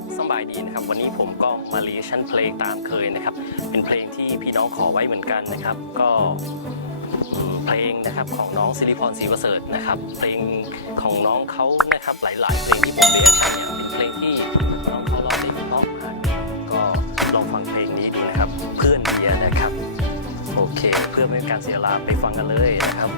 ครับสบายดีนะครับ วันนี้ผมก็มารีชั่นเพลงตามเคยนะครับ เป็นเพลงที่พี่น้องขอไว้เหมือนกันนะครับ ก็เพลงนะครับของน้องสิริพรศรีประเสริฐนะครับ เพลงของน้องเขานะครับหลาย ๆ เพลงที่ผมเรียกใช้เนี่ยเป็นเพลงที่น้องเขาร้องได้เพราะมากก็ลองฟังเพลงนี้ดูนะครับ เพื่อนเดียนะครับ โอเค เพื่อไม่เป็นการเสียเวลาไปฟังกันเลยนะครับ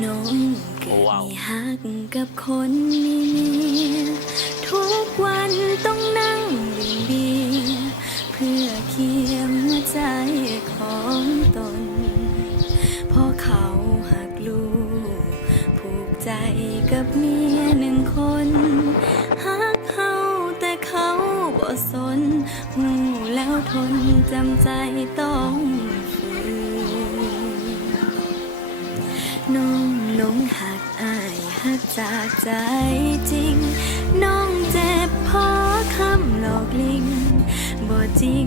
น้องเกิดห้ฮักกับคนมีเมียทุกวันต้องนั่งดื่มเบียร์เพื่อเคียงหัวใจของตนเพอเขาหักลูก ผูกใจกับเมียหนึ่งคนฮักเขาแต่เขาบ่สนหูแล้วทนจำใจต้อง จากใจจริง น้องเจ็บเพราะคำหลอกลิงบ่จริง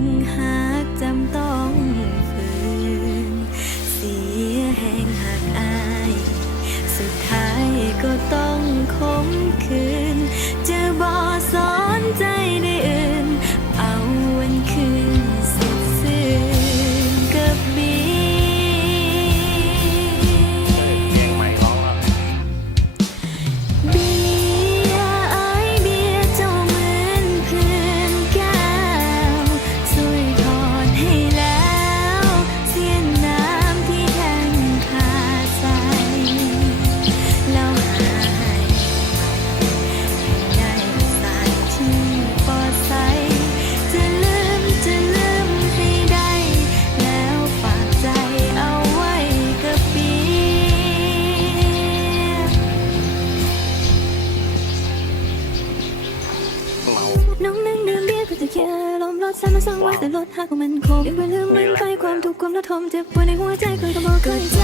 ลมณ์รถซ้ำมาสองวันแต่รถหักของมันคงเรียกว่าลืมมันไปความทุกข์ความระทมเจ็บปวดในหัวใจเคยก็บอกเคย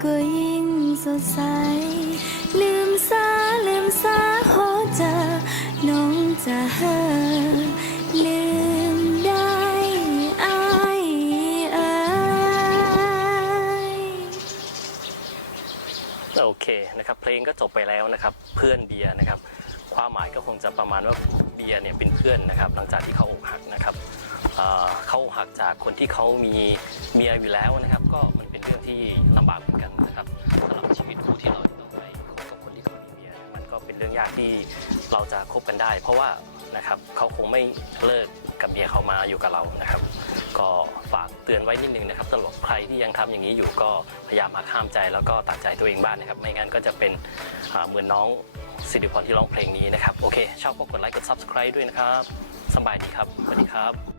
ก็ยิ่งสดใส ลืมซาลืมซาขอเจอน้องจะเฮลืมได้อายเอ้ยโอเคนะครับเพลงก็จบไปแล้วนะครับเพื่อนเบียนะครับ ความหมายก็คงจะประมาณว่าเบียเนี่ยเป็นเพื่อนนะครับ หลังจากที่เขาอกหักนะครับเเขาอกหักจากคนที่เขามีเมียอยู่แล้วนะครับ ก็มัน เรื่องที่ลำบากเหมือนกันนะครับสำหรับชีวิตคู่ที่เราจะต้องไปคบกับคนที่เขามีเมียมันก็เป็นเรื่องยากที่เราจะคบกันได้ เพราะว่านะครับเขาคงไม่เลิกกับเมียเขามาอยู่กับเรานะครับ ก็ฝากเตือนไว้นิดนึงนะครับสำหรับใครที่ยังทำอย่างนี้อยู่ก็พยายามหักห้ามใจแล้วก็ตัดใจตัวเองบ้างนะครับ ไม่งั้นก็จะเป็นเหมือนน้องสิริพรที่ร้องเพลงนี้นะครับ โอเค ชอบก็กดไลค์กด subscribe ด้วยนะครับสบายดีครับสวัสดีครับ